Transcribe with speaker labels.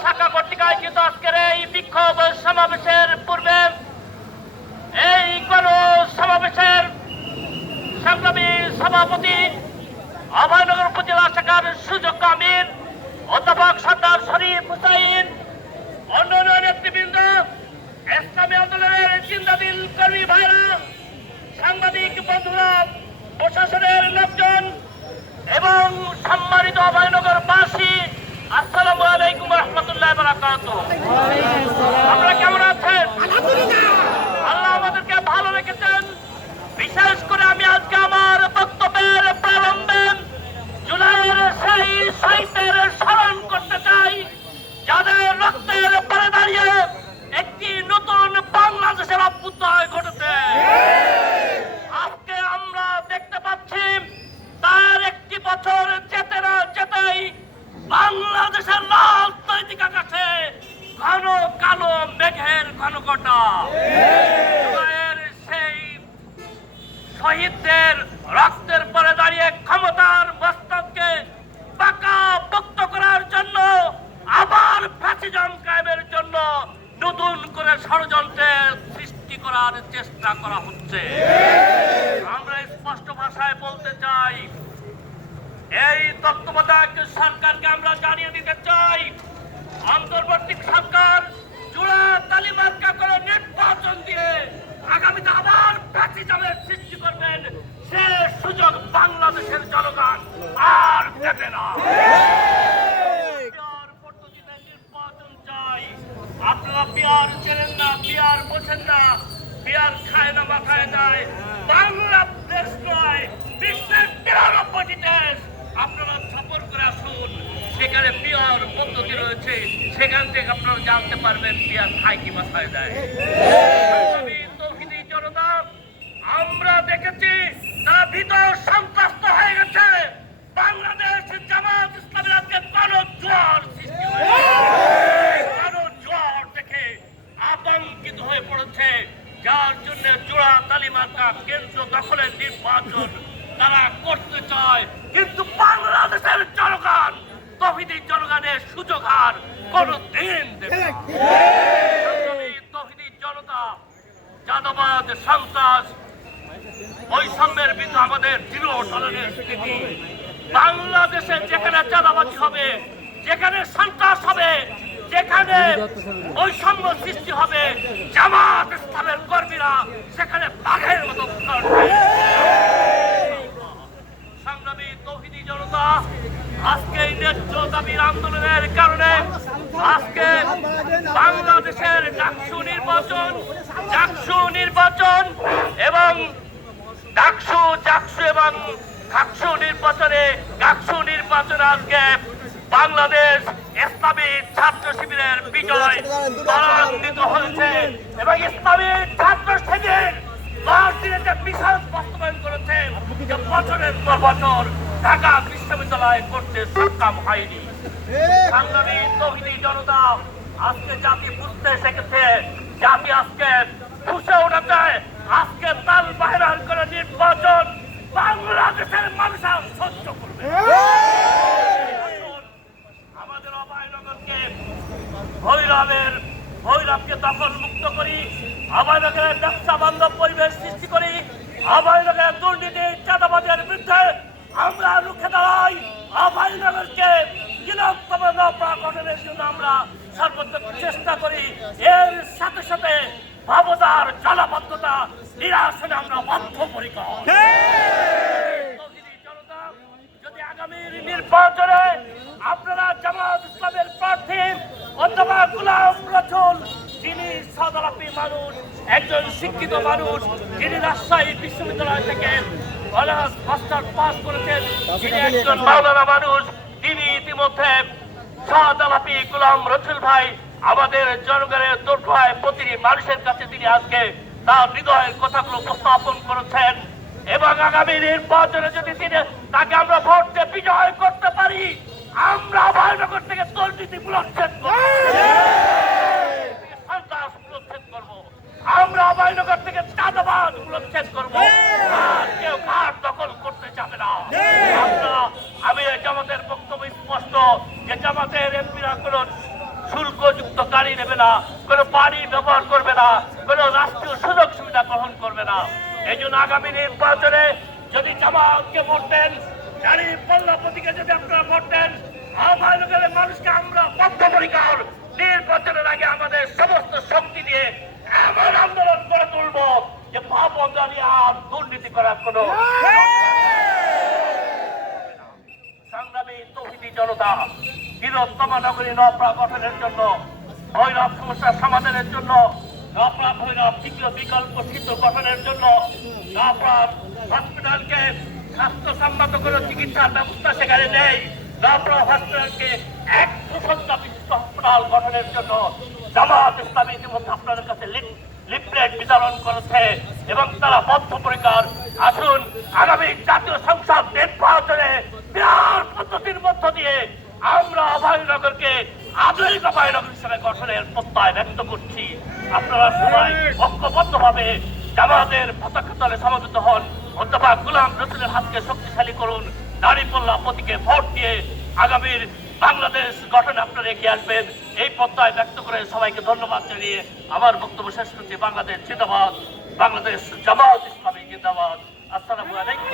Speaker 1: শাখা কর্তৃক আয়োজিত আজকের এই বিক্ষোভ সমাবেশের পূর্বে এই গণ সমাবেশের সংগ্রামী সভাপতি অভয়নগর উপজেলা শাখার সুযোগ আমির, অধ্যাপক সর্দার শরীফ হুসাইন, অন্যান্য নেতৃবৃন্দ, ইসলামী আন্দোলনের চিন্তাবিল কর্মী ভাইরা, সাংবাদিক বন্ধুরা, প্রশাসনের লোকজন এবং সম্মানিত অভয়নগর বাসী আসসালামু আলাইকুম আমরা কেমন আছেন? আল্লাহ আমাদেরকে ভালো রেখেছেন। বিশেষ চেষ্টা করা হচ্ছে। আমরা স্পষ্ট ভাষায় বলতে চাই, এই তত্ত্বাবধায়ক সরকারকে আমরা জানিয়ে দিতে চাই, অন্তর্বর্তী সরকার জোড়া তালিমার্কা করে নির্বাচন দিয়ে আগামীতে আবার পিয়ার খায় না, মাথায় যায়। বাংলাদেশ নয়, বিশ্বের তিরানব্বইটি দেশ। আপনারা সফর করে আসুন। সেখানে পিয়ার পদ্ধতি রয়েছে। সেখান থেকে আপনারা জানতে পারবেন পিয়ার খায় কি, মাথায় দেয় আমরা দেখেছি তারা ভিতর সন্ত্রস্ত হয়ে গেছে বাংলাদেশ জামাত ইসলামের আজকে জোয়ার সৃষ্টি হয়েছে জোয়ার দেখে আতঙ্কিত হয়ে পড়েছে যার জন্য জোড়া তালিমাকা কেন্দ্র দখলের নির্বাচন তারা করতে চায়, কিন্তু বাংলাদেশের জনগণ তহিদি জনগণের সুযোগ আর কোনো দিন। জনতা সন্ত্রাস, বৈষম্যের বিরুদ্ধে আমাদের দৃঢ় টলনের বাংলাদেশে যেখানে চাঁদাবাজি হবে, যেখানে সন্ত্রাস হবে, যেখানে বৈষম্য সৃষ্টি হবে জামাত ইসলামের কর্মীরা সেখানে বাঘের মতো করবে সংগ্রামী তৌহিদি জনতা আজকে এই ন্যায্য দাবির আন্দোলনের কারণে আজকে বাংলাদেশের ডাকসু নির্বাচন ডাকসু নির্বাচন এবং ডাকসু চাকসু এবং কাকসু নির্বাচনে কাকসু নির্বাচনে আজকে বাংলাদেশ ইসলামী ছাত্র শিবিরের বিজয় ত্বরান্বিত হয়েছে এবং ইসলামী ছাত্র শিবির দশ যে মিশন বাস্তবায়ন করেছে যে বছরের পর বছর ঢাকা বিশ্ববিদ্যালয় করতে সক্ষম হয়নি। সংগ্রামী তহিনী জনতা আজকে জাতি বুঝতে শিখেছে, জাতি আজকে খুশে উঠেছে আজকে তাল বাহিরান করে নির্বাচন বাংলাদেশের মানুষ সহ্য করবে। আমাদের ভৈরবের, ভৈরবকে মুক্ত করি পরিবেশ সৃষ্টি করি দুর্নীতি আমরা আমরা চেষ্টা করি এর সাথে সাথে ভাবদার জলাবদ্ধতা নিরাসনে আমরা বদ্ধপরিকর যদি আগামীর নির্বাচনে আপনারা জামাত ইসলামের প্রার্থী অথবা গুলাম রসুল যিনি সদালাপি মানুষ একজন শিক্ষিত মানুষ যিনি রাজশাহী বিশ্ববিদ্যালয় থেকে অনার্স মাস্টার পাস করেছেন যিনি একজন মাওলানা মানুষ তিনি ইতিমধ্যে সদালাপি গুলাম রসুল ভাই আমাদের জনগণের দুর্গয় প্রতিটি মানুষের কাছে তিনি আজকে তার হৃদয়ের কথাগুলো উপস্থাপন করেছেন। এবং আগামী নির্বাচনে যদি তিনি তাকে আমরা ভোট দিয়ে বিজয় করতে পারি, আমরা ভয়নগর থেকে দুর্নীতি মুলচ্ছেদ করব। আমরা ভয়নগর থেকে চাঁদাবাদ মুলচ্ছেদ করব। কেউ ঘাট দখল করতে যাবে না। আমরা আমি জামাতের বক্তব্য স্পষ্ট। যে জামাতের এমপিরা কোন শুল্কযুক্ত গাড়ি নেবে না, কোনো পানি ব্যবহার করবে না, কোনো রাষ্ট্রীয় সুযোগ সুবিধা গ্রহণ করবে না। এই জন্য আগামী নির্বাচনে যদি জামাতকে ভোট যদি আপনারা ভোট দেন মানুষকে আমরা বদ্ধপরিকর। নির্বাচনের আগে আমাদের সমস্ত শক্তি দিয়ে এমন আন্দোলন করে তুলব যে অঞ্জলি আর দুর্নীতি করার কোনো সংগ্রামী তৌহিদি জনতা বীরত্তম নগরী নপরা গঠনের জন্য ভৈরব সমস্যার সমাধানের জন্য নপরা ভৈরব তৃতীয় বিকল্প সিদ্ধ গঠনের জন্য নপরা হসপিটালকে স্বাস্থ্যসম্মত কোনো চিকিৎসার ব্যবস্থা সেখানে নেই। নপরা হসপিটালকে এক সুসজ্জা বিশিষ্ট হাসপাতাল গঠনের জন্য জামাত ইসলামী ইতিমধ্যে আপনাদের কাছে লিফলেট বিতরণ করেছে এবং তারা বদ্ধপরিকার আসুন, আগামী জাতীয় সংসদ নির্বাচনে বিরাট পদ্ধতির মধ্য দিয়ে আমরা অভয়নগরকে আধুনিক অভয়নগর হিসেবে গঠনের প্রত্যয় ব্যক্ত করছি। আপনারা সবাই ঐক্যবদ্ধভাবে জামাতের পতাকা তলে সমবেত হন। অধ্যাপক গুলাম রসুলের হাতকে শক্তিশালী করুন। নারীপল্লা প্রতীকে ভোট দিয়ে আগামীর বাংলাদেশ গঠনে আপনারা এগিয়ে আসবেন। এই প্রত্যয় ব্যক্ত করে সবাইকে ধন্যবাদ জানিয়ে আমার বক্তব্য শেষ করছি। বাংলাদেশ জিন্দাবাদ, বাংলাদেশ জামাত ইসলামী জিন্দাবাদ। আসসালামু আলাইকুম